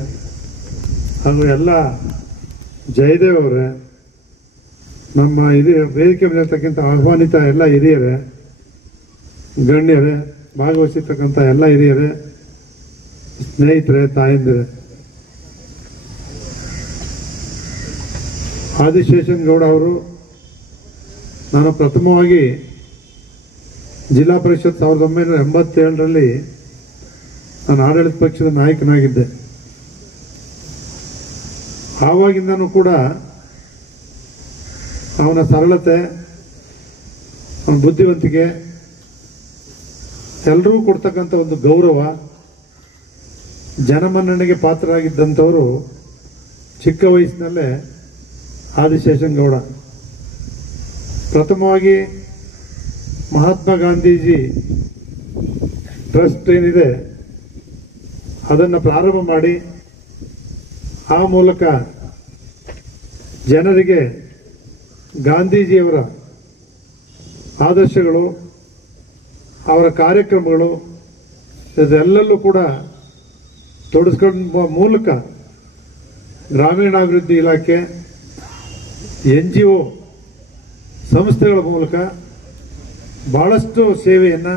ಹಾಗೂ ಎಲ್ಲ ಜಯದೇವ್ ಅವರೇ, ನಮ್ಮ ಹಿರಿಯ ವೇದಿಕೆ ಮೇಲಿರ್ತಕ್ಕಂಥ ಆಹ್ವಾನಿತ ಎಲ್ಲ ಹಿರಿಯರೇ, ಗಣ್ಯರೇ, ಭಾಗವಹಿಸಿರ್ತಕ್ಕಂಥ ಎಲ್ಲ ಹಿರಿಯರೇ, ಸ್ನೇಹಿತರೆ, ತಾಯಂದಿರೇ, ಆದಿಶೇಷನ್ ಗೌಡ ಅವರು ನಾನು ಪ್ರಥಮವಾಗಿ ಜಿಲ್ಲಾ ಪರಿಷತ್ 1987ರಲ್ಲಿ ನಾನು ಆಡಳಿತ ಪಕ್ಷದ ನಾಯಕನಾಗಿದ್ದೆ. ಆವಾಗಿಂದನೂ ಕೂಡ ಅವನ ಸರಳತೆ, ಅವನ ಬುದ್ಧಿವಂತಿಕೆ, ಎಲ್ರಿಗೂ ಕೊಡ್ತಕ್ಕಂಥ ಒಂದು ಗೌರವ, ಜನಮನ್ನಣೆಗೆ ಪಾತ್ರರಾಗಿದ್ದಂಥವರು ಚಿಕ್ಕ ವಯಸ್ಸಿನಲ್ಲೇ ಆದಿಶೇಷನಗೌಡ. ಪ್ರಥಮವಾಗಿ ಮಹಾತ್ಮ ಗಾಂಧೀಜಿ ಟ್ರಸ್ಟ್ ಏನಿದೆ ಅದನ್ನು ಪ್ರಾರಂಭ ಮಾಡಿ ಆ ಮೂಲಕ ಜನರಿಗೆ ಗಾಂಧೀಜಿಯವರ ಆದರ್ಶಗಳು, ಅವರ ಕಾರ್ಯಕ್ರಮಗಳು ಇದೆಲ್ಲಲ್ಲೂ ಕೂಡ ತೊಡಗಿಸ್ಕೊಂಡ ಮೂಲಕ ಗ್ರಾಮೀಣಾಭಿವೃದ್ಧಿ ಇಲಾಖೆ, NGO ಸಂಸ್ಥೆಗಳ ಮೂಲಕ ಬಹಳಷ್ಟು ಸೇವೆಯನ್ನು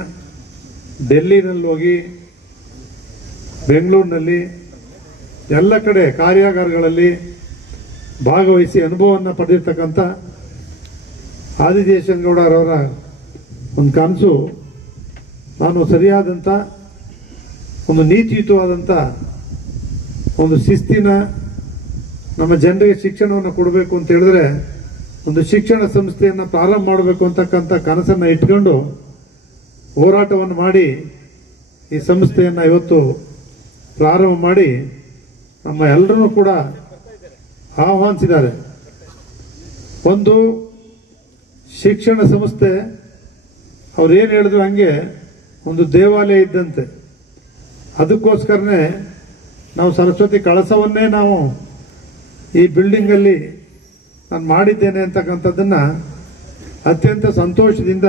ಡೆಲ್ಲಿನಲ್ಲಿ ಹೋಗಿ, ಬೆಂಗಳೂರಿನಲ್ಲಿ ಎಲ್ಲ ಕಡೆ ಕಾರ್ಯಾಗಾರಗಳಲ್ಲಿ ಭಾಗವಹಿಸಿ ಅನುಭವವನ್ನು ಪಡೆದಿರ್ತಕ್ಕಂಥ ಆದಿಶೇಷನಗೌಡರವರ ಒಂದು ಕನಸು, ನಾನು ಸರಿಯಾದಂಥ ಒಂದು ನೀತಿಯುತವಾದಂಥ ಒಂದು ಶಿಸ್ತಿನ ನಮ್ಮ ಜನರಿಗೆ ಶಿಕ್ಷಣವನ್ನು ಕೊಡಬೇಕು ಅಂತ ಹೇಳಿದ್ರೆ ಒಂದು ಶಿಕ್ಷಣ ಸಂಸ್ಥೆಯನ್ನು ಪ್ರಾರಂಭ ಮಾಡಬೇಕು ಅಂತಕ್ಕಂಥ ಕನಸನ್ನು ಇಟ್ಕೊಂಡು ಹೋರಾಟವನ್ನು ಮಾಡಿ ಈ ಸಂಸ್ಥೆಯನ್ನು ಇವತ್ತು ಪ್ರಾರಂಭ ಮಾಡಿ ನಮ್ಮ ಎಲ್ಲರನ್ನೂ ಕೂಡ ಆಹ್ವಾನಿಸಿದ್ದಾರೆ. ಒಂದು ಶಿಕ್ಷಣ ಸಂಸ್ಥೆ ಅವ್ರೇನು ಹೇಳಿದ್ರು ಹಂಗೆ ಒಂದು ದೇವಾಲಯ ಇದ್ದಂತೆ. ಅದಕ್ಕೋಸ್ಕರನೇ ನಾವು ಸರಸ್ವತಿ ಕಳಸವನ್ನೇ ನಾವು ಈ ಬಿಲ್ಡಿಂಗಲ್ಲಿ ನಾನು ಮಾಡಿದ್ದೇನೆ ಅಂತಕ್ಕಂಥದ್ದನ್ನು ಅತ್ಯಂತ ಸಂತೋಷದಿಂದ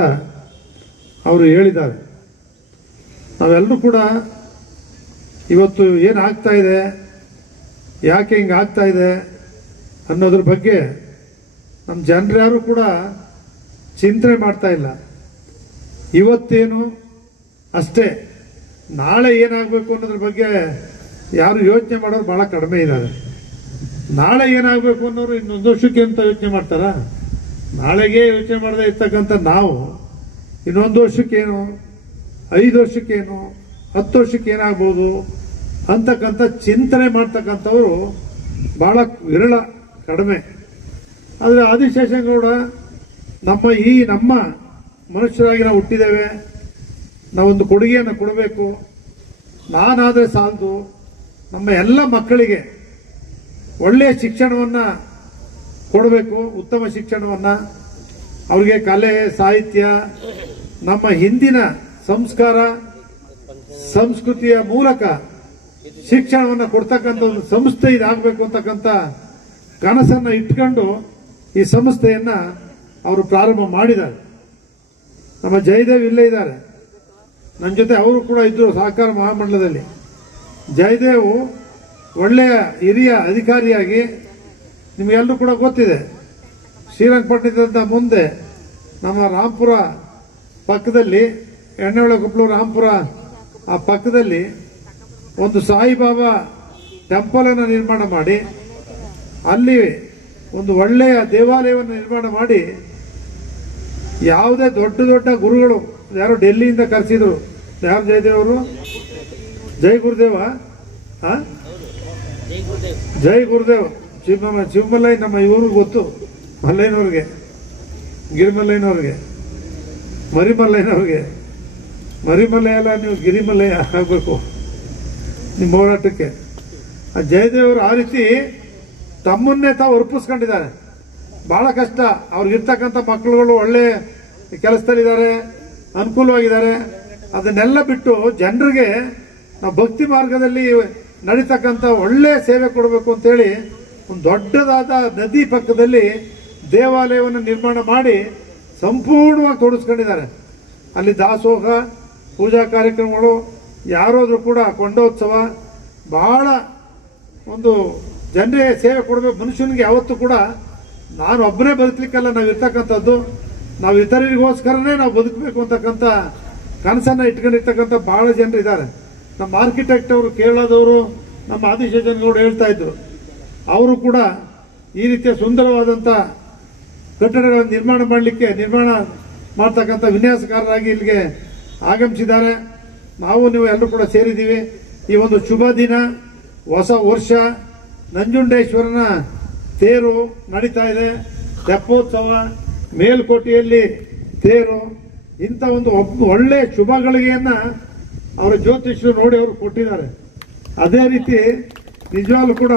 ಅವರು ಹೇಳಿದ್ದಾರೆ. ನಾವೆಲ್ಲರೂ ಕೂಡ ಇವತ್ತು ಏನಾಗ್ತಾ ಇದೆ, ಯಾಕೆ ಹಿಂಗೆ ಆಗ್ತಾ ಇದೆ ಅನ್ನೋದ್ರ ಬಗ್ಗೆ ನಮ್ಮ ಜನರ್ಯಾರು ಕೂಡ ಚಿಂತನೆ ಮಾಡ್ತಾ ಇಲ್ಲ. ಇವತ್ತೇನು ಅಷ್ಟೇ, ನಾಳೆ ಏನಾಗಬೇಕು ಅನ್ನೋದ್ರ ಬಗ್ಗೆ ಯಾರು ಯೋಚನೆ ಮಾಡೋರು ಬಹಳ ಕಡಿಮೆ ಇದ್ದಾರೆ. ನಾಳೆ ಏನಾಗಬೇಕು ಅನ್ನೋರು ಇನ್ನೊಂದು ವರ್ಷಕ್ಕೆ ಅಂತ ಯೋಚನೆ ಮಾಡ್ತಾರ? ನಾಳೆಗೆ ಯೋಚನೆ ಮಾಡದೇ ಇರ್ತಕ್ಕಂಥ ನಾವು ಇನ್ನೊಂದು ವರ್ಷಕ್ಕೇನು, 5 ವರ್ಷಕ್ಕೇನು, 10 ವರ್ಷಕ್ಕೆ ಏನಾಗ್ಬೋದು ಅಂತಕ್ಕಂಥ ಚಿಂತನೆ ಮಾಡ್ತಕ್ಕಂಥವ್ರು ಬಹಳ ವಿರಳ, ಕಡಿಮೆ. ಆದರೆ ಆದಿಶೇಷನಗೌಡ ನಮ್ಮ ಮನುಷ್ಯರಾಗಿ ನಾವು ಹುಟ್ಟಿದ್ದೇವೆ, ನಾವೊಂದು ಕೊಡುಗೆಯನ್ನು ಕೊಡಬೇಕು, ನಾನಾದರೆ ಸಾಲದು, ನಮ್ಮ ಎಲ್ಲ ಮಕ್ಕಳಿಗೆ ಒಳ್ಳೆಯ ಶಿಕ್ಷಣವನ್ನು ಕೊಡಬೇಕು, ಉತ್ತಮ ಶಿಕ್ಷಣವನ್ನು, ಅವ್ರಿಗೆ ಕಲೆ, ಸಾಹಿತ್ಯ, ನಮ್ಮ ಹಿಂದಿನ ಸಂಸ್ಕಾರ ಸಂಸ್ಕೃತಿಯ ಮೂಲಕ ಶಿಕ್ಷಣವನ್ನು ಕೊಡ್ತಕ್ಕಂಥ ಒಂದು ಸಂಸ್ಥೆ ಇದಾಗಬೇಕು ಅಂತಕ್ಕಂಥ ಕನಸನ್ನು ಇಟ್ಕೊಂಡು ಈ ಸಂಸ್ಥೆಯನ್ನ ಅವರು ಪ್ರಾರಂಭ ಮಾಡಿದ್ದಾರೆ. ನಮ್ಮ ಜಯದೇವ್ ಇಲ್ಲೇ ಇದ್ದಾರೆ, ನನ್ನ ಜೊತೆ ಅವರು ಕೂಡ ಇದ್ರು ಸಹಕಾರ ಮಹಾಮಂಡಲದಲ್ಲಿ. ಜಯದೇವ್ ಒಳ್ಳೆಯ ಹಿರಿಯ ಅಧಿಕಾರಿಯಾಗಿ, ನಿಮಗೆಲ್ಲರೂ ಕೂಡ ಗೊತ್ತಿದೆ, ಶ್ರೀರಂಗಪಟ್ಟಣದಿಂದ ಮುಂದೆ ನಮ್ಮ ರಾಂಪುರ ಪಕ್ಕದಲ್ಲಿ, ಎಣ್ಣೆಹೊಳೆ ರಾಂಪುರ ಆ ಪಕ್ಕದಲ್ಲಿ ಒಂದು ಸಾಯಿಬಾಬಾ ಟೆಂಪಲ್ ಅನ್ನು ನಿರ್ಮಾಣ ಮಾಡಿ, ಅಲ್ಲಿ ಒಂದು ಒಳ್ಳೆಯ ದೇವಾಲಯವನ್ನು ನಿರ್ಮಾಣ ಮಾಡಿ, ಯಾವುದೇ ದೊಡ್ಡ ದೊಡ್ಡ ಗುರುಗಳು ಯಾರು ಡೆಲ್ಲಿಯಿಂದ ಕರೆಸಿದ್ರು, ಯಾರು ಜಯದೇವ್ ಅವರು, ಜೈ ಗುರುದೇವ, ಜೈ ಗುರುದೇವ್, ಶಿವಮಲ್ಲಯ್ಯ, ನಮ್ಮ ಇವರು ಗೊತ್ತು, ಮಲ್ಲಯ್ಯನವ್ರಿಗೆ, ಗಿರಿಮಲ್ಲಯ್ಯನವ್ರಿಗೆ, ಮರಿಮಲ್ಲಯ್ಯ ಅಲ್ಲ, ನೀವು ಗಿರಿಮಲ್ಲಯ್ಯ ಆಗಬೇಕು ನಿಮ್ಮ ಹೋರಾಟಕ್ಕೆ. ಆ ಜಯದೇವರು ಆ ರೀತಿ ತಮ್ಮನ್ನೇ ತಾವು ಅರ್ಪಿಸ್ಕೊಂಡಿದ್ದಾರೆ. ಬಹಳ ಕಷ್ಟ, ಅವ್ರಿಗಿರ್ತಕ್ಕಂಥ ಮಕ್ಕಳುಗಳು ಒಳ್ಳೆ ಕೆಲಸದಲ್ಲಿದ್ದಾರೆ, ಅನುಕೂಲವಾಗಿದ್ದಾರೆ. ಅದನ್ನೆಲ್ಲ ಬಿಟ್ಟು ಜನರಿಗೆ ನಾವು ಭಕ್ತಿ ಮಾರ್ಗದಲ್ಲಿ ನಡೀತಕ್ಕಂಥ ಒಳ್ಳೆ ಸೇವೆ ಕೊಡಬೇಕು ಅಂತೇಳಿ ಒಂದು ದೊಡ್ಡದಾದ ನದಿ ಪಕ್ಕದಲ್ಲಿ ದೇವಾಲಯವನ್ನು ನಿರ್ಮಾಣ ಮಾಡಿ ಸಂಪೂರ್ಣವಾಗಿ ತೊಡಗಿಸ್ಕೊಂಡಿದ್ದಾರೆ. ಅಲ್ಲಿ ದಾಸೋಹ, ಪೂಜಾ ಕಾರ್ಯಕ್ರಮಗಳು, ಯಾರಾದ್ರೂ ಕೂಡ ಕೊಂಡೋತ್ಸವ, ಬಹಳ ಒಂದು ಜನರಿಗೆ ಸೇವೆ ಕೊಡಬೇಕು. ಮನುಷ್ಯನಿಗೆ ಯಾವತ್ತೂ ಕೂಡ ನಾನು ಒಬ್ಬನೇ ಬದುಕಲಿಕ್ಕಲ್ಲ, ನಾವು ಇರ್ತಕ್ಕಂಥದ್ದು, ನಾವು ಇತರರಿಗೋಸ್ಕರನೇ ನಾವು ಬದುಕಬೇಕು ಅಂತಕ್ಕಂಥ ಕನಸನ್ನು ಇಟ್ಕೊಂಡಿರ್ತಕ್ಕಂಥ ಬಹಳ ಜನರು ಇದ್ದಾರೆ. ನಮ್ಮ ಆರ್ಕಿಟೆಕ್ಟ್ ಅವರು, ಕೇರಳದವರು, ನಮ್ಮ ಆದಿಶೇಷನಗೌಡ ಹೇಳ್ತಾ ಇದ್ರು, ಅವರು ಕೂಡ ಈ ರೀತಿಯ ಸುಂದರವಾದಂಥ ಕಟ್ಟಡಗಳನ್ನು ನಿರ್ಮಾಣ ಮಾಡ್ತಕ್ಕಂಥ ವಿನ್ಯಾಸಕಾರರಾಗಿ ಇಲ್ಲಿಗೆ ಆಗಮಿಸಿದ್ದಾರೆ. ನೀವು ಎಲ್ಲರೂ ಕೂಡ ಸೇರಿದ್ದೀವಿ. ಈ ಒಂದು ಶುಭ ದಿನ, ಹೊಸ ವರ್ಷ, ನಂಜುಂಡೇಶ್ವರನ ತೇರು ನಡೀತಾ ಇದೆ, ತೆಪ್ಪೋತ್ಸವ, ಮೇಲ್ಕೋಟೆಯಲ್ಲಿ ತೇರು, ಇಂಥ ಒಂದು ಒಳ್ಳೆ ಶುಭಗಳಿಗೆಯನ್ನ ಅವರ ಜ್ಯೋತಿಷ್ಯರು ನೋಡಿ ಅವರು ಕೊಟ್ಟಿದ್ದಾರೆ. ಅದೇ ರೀತಿ ನಿಜವಾಗ್ಲೂ ಕೂಡ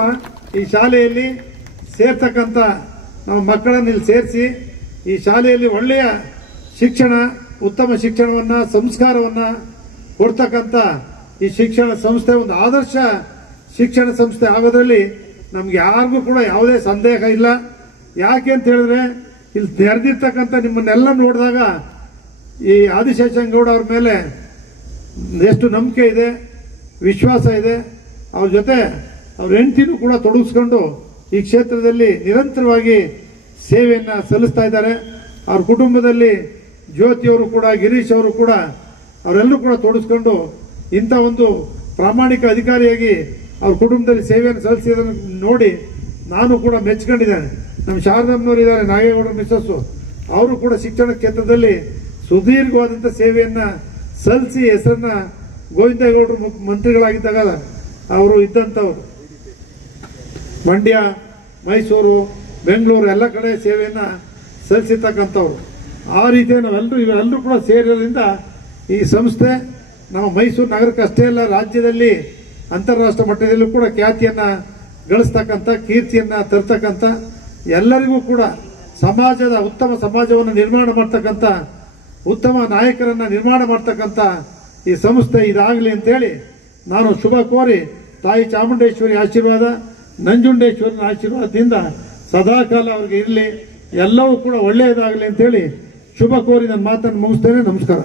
ಈ ಶಾಲೆಯಲ್ಲಿ ಸೇರ್ತಕ್ಕಂಥ ನಮ್ಮ ಮಕ್ಕಳನ್ನ ಇಲ್ಲಿ ಸೇರಿಸಿ ಈ ಶಾಲೆಯಲ್ಲಿ ಒಳ್ಳೆಯ ಶಿಕ್ಷಣ, ಉತ್ತಮ ಶಿಕ್ಷಣವನ್ನ, ಸಂಸ್ಕಾರವನ್ನ ಕೊಡ್ತಕ್ಕಂಥ ಈ ಶಿಕ್ಷಣ ಸಂಸ್ಥೆ ಒಂದು ಆದರ್ಶ ಶಿಕ್ಷಣ ಸಂಸ್ಥೆ ಆಗೋದ್ರಲ್ಲಿ ನಮ್ಗೆ ಯಾರಿಗೂ ಕೂಡ ಯಾವುದೇ ಸಂದೇಹ ಇಲ್ಲ. ಯಾಕೆ ಅಂತ ಹೇಳಿದ್ರೆ ಇಲ್ಲಿ ನೆರೆದಿರ್ತಕ್ಕಂಥ ನಿಮ್ಮನ್ನೆಲ್ಲ ನೋಡಿದಾಗ ಈ ಆದಿಶೇಷನಗೌಡ ಅವ್ರ ಮೇಲೆ ಎಷ್ಟು ನಂಬಿಕೆ ಇದೆ, ವಿಶ್ವಾಸ ಇದೆ. ಅವ್ರ ಜೊತೆ ಅವ್ರ ಹೆಂಡತಿನೂ ಕೂಡ ತೊಡಗಿಸ್ಕೊಂಡು ಈ ಕ್ಷೇತ್ರದಲ್ಲಿ ನಿರಂತರವಾಗಿ ಸೇವೆಯನ್ನ ಸಲ್ಲಿಸ್ತಾ ಇದ್ದಾರೆ. ಅವ್ರ ಕುಟುಂಬದಲ್ಲಿ ಜ್ಯೋತಿಯವರು ಕೂಡ, ಗಿರೀಶ್ ಅವರು ಕೂಡ, ಅವರೆಲ್ಲರೂ ಕೂಡ ತೊಡಗಿಸ್ಕೊಂಡು ಇಂಥ ಒಂದು ಪ್ರಾಮಾಣಿಕ ಅಧಿಕಾರಿಯಾಗಿ ಅವ್ರ ಕುಟುಂಬದಲ್ಲಿ ಸೇವೆಯನ್ನು ಸಲ್ಲಿಸಿದ್ದನ್ನು ನೋಡಿ ನಾನು ಕೂಡ ಮೆಚ್ಕೊಂಡಿದ್ದೇನೆ. ನಮ್ಮ ಶಾರದಮ್ಮನವರು ಇದ್ದಾರೆ, ನಾಗೇಗೌಡರ ಮಿಸ್ಸಸ್ಸು, ಅವರು ಕೂಡ ಶಿಕ್ಷಣ ಕ್ಷೇತ್ರದಲ್ಲಿ ಸುದೀರ್ಘವಾದಂಥ ಸೇವೆಯನ್ನ ಸಲ್ಲಿಸಿ ಹೆಸರನ್ನ ಗೋವಿಂದೇಗೌಡರು ಮಂತ್ರಿಗಳಾಗಿದ್ದಾಗ ಅವರು ಇದ್ದಂಥವ್ರು. ಮಂಡ್ಯ, ಮೈಸೂರು, ಬೆಂಗಳೂರು ಎಲ್ಲ ಕಡೆ ಸೇವೆಯನ್ನ ಸಲ್ಲಿಸಿರ್ತಕ್ಕಂಥವ್ರು. ಆ ರೀತಿ ಇವೆಲ್ಲರೂ ಕೂಡ ಸೇರಿರೋದ್ರಿಂದ ಈ ಸಂಸ್ಥೆ ನಮ್ಮ ಮೈಸೂರು ನಗರಕ್ಕೆ ಅಷ್ಟೇ ಅಲ್ಲ, ರಾಜ್ಯದಲ್ಲಿ ಅಂತಾರಾಷ್ಟ್ರ ಮಟ್ಟದಲ್ಲೂ ಕೂಡ ಖ್ಯಾತಿಯನ್ನ ಗಳಿಸ್ತಕ್ಕಂಥ, ಕೀರ್ತಿಯನ್ನ ತರ್ತಕ್ಕಂಥ, ಎಲ್ಲರಿಗೂ ಕೂಡ ಸಮಾಜದ ಉತ್ತಮ ಸಮಾಜವನ್ನು ನಿರ್ಮಾಣ ಮಾಡ್ತಕ್ಕಂಥ, ಉತ್ತಮ ನಾಯಕರನ್ನ ನಿರ್ಮಾಣ ಮಾಡ್ತಕ್ಕಂಥ ಈ ಸಂಸ್ಥೆ ಇದಾಗಲಿ ಅಂತೇಳಿ ನಾನು ಶುಭ ಕೋರಿ ತಾಯಿ ಚಾಮುಂಡೇಶ್ವರಿ ಆಶೀರ್ವಾದ, ನಂಜುಂಡೇಶ್ವರನ ಆಶೀರ್ವಾದದಿಂದ ಸದಾಕಾಲ ಅವ್ರಿಗೆ ಇರಲಿ, ಎಲ್ಲವೂ ಕೂಡ ಒಳ್ಳೆಯದಾಗಲಿ ಅಂತೇಳಿ ಶುಭ ಕೋರಿ ನನ್ನ ಮಾತನ್ನು ಮುಗಿಸ್ತೇನೆ. ನಮಸ್ಕಾರ.